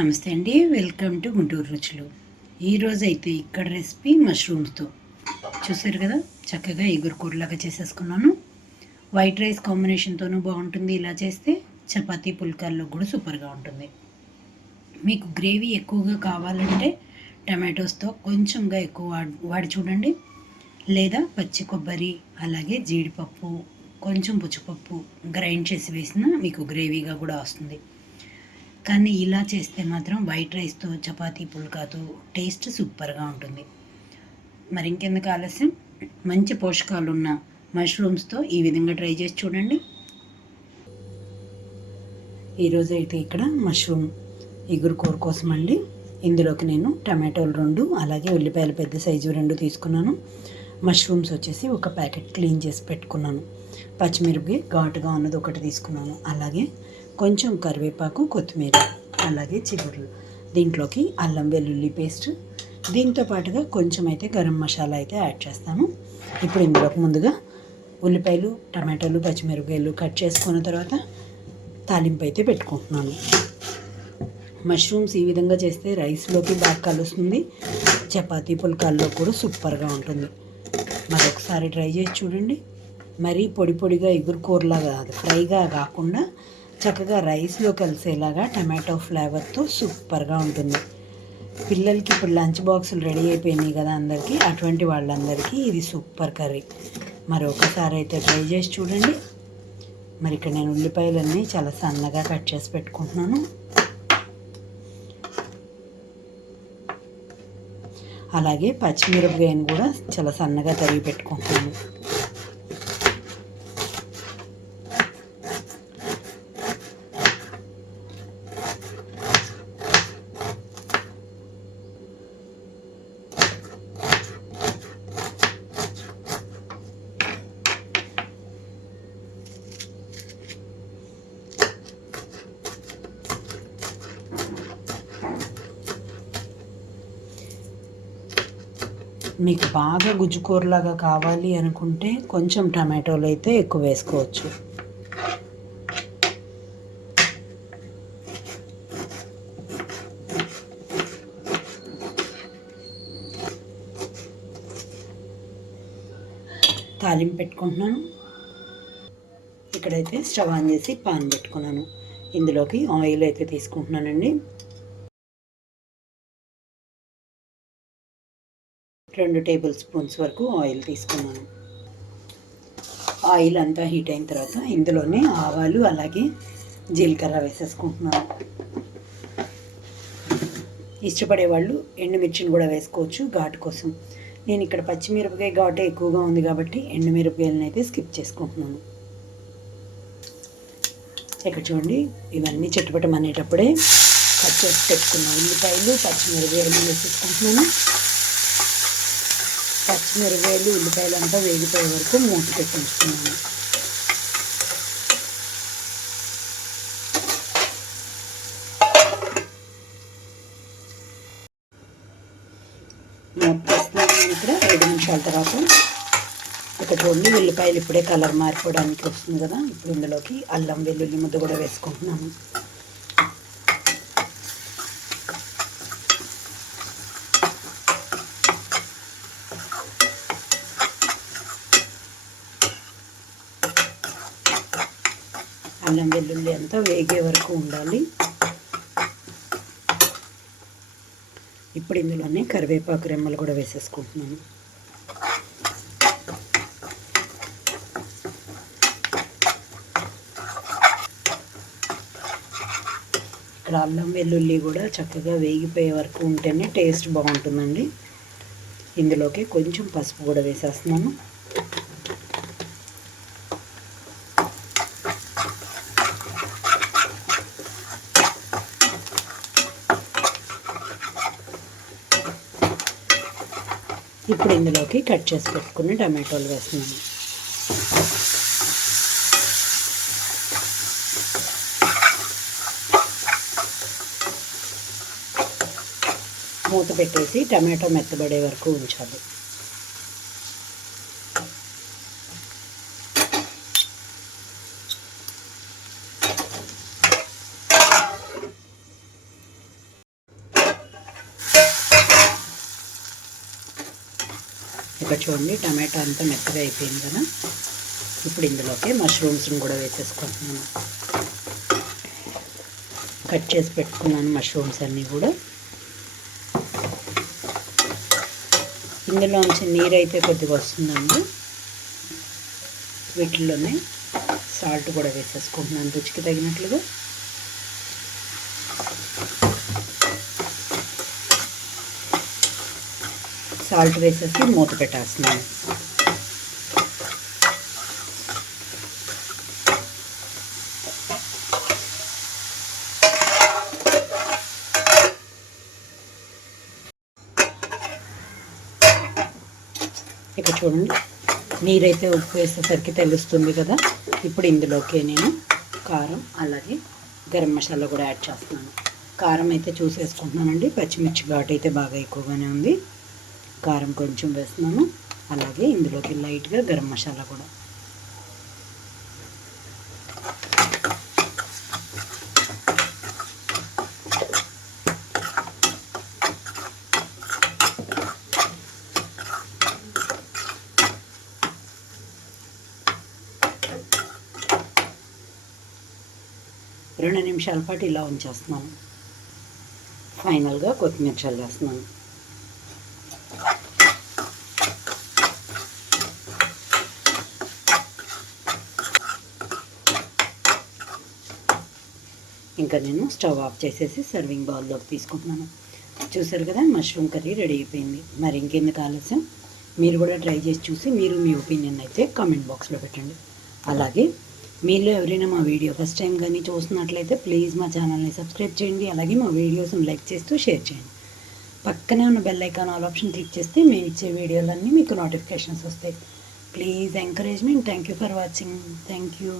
నమస్తే అండి, welcome to Guntur రుచులు. ఈరోజు అయితే ఇక్కడ రెసిపీ మష్రూమ్స్తో చూసారు కదా, చక్కగా ఎగురు కూరలాగా చేసేసుకున్నాను. వైట్ రైస్ కాంబినేషన్తోనూ బాగుంటుంది, ఇలా చేస్తే చపాతీ పుల్కాల్లో కూడా సూపర్గా ఉంటుంది. మీకు గ్రేవీ ఎక్కువగా కావాలంటే టమాటోస్తో కొంచెంగా ఎక్కువ వాడి చూడండి, లేదా పచ్చి కొబ్బరి అలాగే జీడిపప్పు కొంచెం పుచ్చిపప్పు గ్రైండ్ చేసి వేసినా మీకు గ్రేవీగా కూడా వస్తుంది. కానీ ఇలా చేస్తే మాత్రం వైట్ రైస్తో చపాతీ పుల్కాతో టేస్ట్ సూపర్గా ఉంటుంది. మరి ఇంకెందుకు ఆలస్యం, మంచి పోషకాలు ఉన్న మష్రూమ్స్తో ఈ విధంగా ట్రై చేసి చూడండి. ఈరోజు అయితే ఇక్కడ మష్రూమ్ ఎగురు కూర కోసం అండి. ఇందులోకి నేను టమాటోలు 2 అలాగే ఉల్లిపాయలు పెద్ద సైజు 2 తీసుకున్నాను. మష్రూమ్స్ వచ్చేసి ఒక ప్యాకెట్ క్లీన్ చేసి పెట్టుకున్నాను. పచ్చిమిరపకాయ ఘాటుగా ఉన్నది ఒకటి తీసుకున్నాను. అలాగే కొంచెం కరివేపాకు, కొత్తిమీర, అలాగే చిగుర్లు. దీంట్లోకి అల్లం వెల్లుల్లి పేస్ట్, దీంతో పాటుగా కొంచెం అయితే గరం మసాలా అయితే యాడ్ చేస్తాను. ఇప్పుడు ఇందులోకి ముందుగా ఉల్లిపాయలు, టమాటాలు, పచ్చిమిరపకాయలు కట్ చేసుకున్న తర్వాత తాలింపు అయితే పెట్టుకుంటున్నాను. మష్రూమ్స్ ఈ విధంగా చేస్తే రైస్లోకి బాగా కలుస్తుంది, చపాతీ పుల్కాల్లో కూడా సూపర్గా ఉంటుంది. మరొకసారి ట్రై చేసి చూడండి. మరీ పొడి పొడిగా ఎగురు కూరలాగా కాదు, ఫ్రైగా కాకుండా చక్కగా రైస్లో కలిసేలాగా టమాటో ఫ్లేవర్తో సూపర్గా ఉంటుంది. పిల్లలకి ఇప్పుడు లంచ్ బాక్సులు రెడీ అయిపోయినాయి కదా అందరికీ, అటువంటి వాళ్ళందరికీ ఇది సూపర్ కర్రీ. మరొకసారి అయితే ట్రై చేసి చూడండి. మరి ఇక్కడ నేను ఉల్లిపాయలన్నీ చాలా సన్నగా కట్ చేసి పెట్టుకుంటున్నాను. అలాగే పచ్చిమిరపకాయను కూడా చాలా సన్నగా తరిగి పెట్టుకుంటున్నాను. మీకు బాగా గుజ్జుకూరలాగా కావాలి అనుకుంటే కొంచెం టమాటోలు అయితే ఎక్కువ వేసుకోవచ్చు. తాలింపు పెట్టుకుంటున్నాను. ఇక్కడైతే స్టవ్ ఆన్ చేసి పాన్ పెట్టుకున్నాను. ఇందులోకి ఆయిల్ అయితే తీసుకుంటున్నానండి. 2 టేబుల్ స్పూన్స్ వరకు ఆయిల్ తీసుకున్నాను. ఆయిల్ అంతా హీట్ అయిన తర్వాత ఇందులోనే ఆవాలు అలాగే జీలకర్ర వేసేసుకుంటున్నాను. ఇష్టపడే వాళ్ళు ఎండుమిర్చిని కూడా వేసుకోవచ్చు ఘాటు కోసం. నేను ఇక్కడ పచ్చిమిరపకాయ ఘాటు ఎక్కువగా ఉంది కాబట్టి ఎండుమిరపకాయలను అయితే స్కిప్ చేసుకుంటున్నాను. ఇక్కడ చూడండి, ఇవన్నీ చిటపటమనేటప్పుడే కట్ చేసి పెట్టుకున్న ఉల్లిపాయలు, పచ్చిమిరపకాయలు వేసేసుకుంటున్నాను. పచ్చిమిరపకాయలు, ఉల్లిపాయలు అంతా వేగిపోయే వరకు మూత పెట్టించుకున్నాను. మూత వేస్తున్నాను ఇక్కడ 5 నిమిషాల తర్వాత. ఇక్కడ చూడండి, ఉల్లిపాయలు ఇప్పుడే కలర్ మారిపోవడానికి వస్తుంది కదా. ఇప్పుడు ఇందులోకి అల్లం వెల్లుల్లి ముద్ద కూడా వేసుకుంటున్నాను. అల్లం వెల్లుల్లి అంతా వేగే వరకు ఉండాలి. ఇప్పుడు ఇందులోనే కరివేపాకు రెమ్మలు కూడా వేసేసుకుంటున్నాను. ఇక్కడ అల్లం వెల్లుల్లి కూడా చక్కగా వేగిపోయే వరకు ఉంటేనే టేస్ట్ బాగుంటుందండి. ఇందులోకి కొంచెం పసుపు కూడా వేసేస్తున్నాను. ఇప్పుడు ఇందులోకి కట్ చేసి పెట్టుకుని టమాటోలు వేస్తున్నాను. మూత పెట్టేసి టమాటో మెత్తబడే వరకు ఉంచాలి. ఇక్కడ చూడండి టమాటా అంతా మెత్తగా అయిపోయింది కదా. ఇప్పుడు ఇందులోకి మష్రూమ్స్ని కూడా వేసేసుకుంటున్నాను. కట్ చేసి పెట్టుకున్నాను మష్రూమ్స్ అన్నీ కూడా. ఇందులోంచి నీరైతే కొద్దిగా వస్తుందండి. వీటిల్లోనే సాల్ట్ కూడా వేసేసుకుంటున్నాను రుచికి తగినట్లుగా. సాల్ట్ వేసేసి మూత పెట్టేస్తున్నాను. ఇక చూడండి నీరైతే ఉప్పు వేసేసరికి తెలుస్తుంది కదా. ఇప్పుడు ఇందులోకి నేను కారం అలాగే గరం మసాలా కూడా యాడ్ చేస్తున్నాను. కారం అయితే చూసేసుకుంటున్నానండి. పచ్చిమిర్చి ఘాటు అయితే బాగా ఎక్కువగానే ఉంది. కారం కొంచెం వేస్తున్నాను. అలాగే ఇందులోకి లైట్గా గరం మసాలా కూడా. రెండు నిమిషాల పాటు ఇలా ఉంచేస్తున్నాను. ఫైనల్గా కొత్తిమీర చల్లేస్తున్నాను. ఇంకా నేను స్టవ్ ఆఫ్ చేసేసి సర్వింగ్ బౌల్లోకి తీసుకుంటున్నాను. చూసారు కదా మష్రూమ్ కర్రీ రెడీ అయిపోయింది. మరి ఇంకెందుకు ఆలస్యం, మీరు కూడా ట్రై చేసి చూసి మీరు మీ ఒపీనియన్ అయితే కామెంట్ బాక్స్లో పెట్టండి. అలాగే మీలో ఎవరైనా మా వీడియో ఫస్ట్ టైం కానీ చూస్తున్నట్లయితే ప్లీజ్ మా ఛానల్ని సబ్స్క్రైబ్ చేయండి. అలాగే మా వీడియోస్ని లైక్ చేస్తూ షేర్ చేయండి. పక్కనే ఉన్న bell icon all option click చేస్తే మేము ఇచ్చే వీడియోలన్నీ మీకు నోటిఫికేషన్స్ వస్తాయి. Please encouragement. Thank you for watching. Thank you.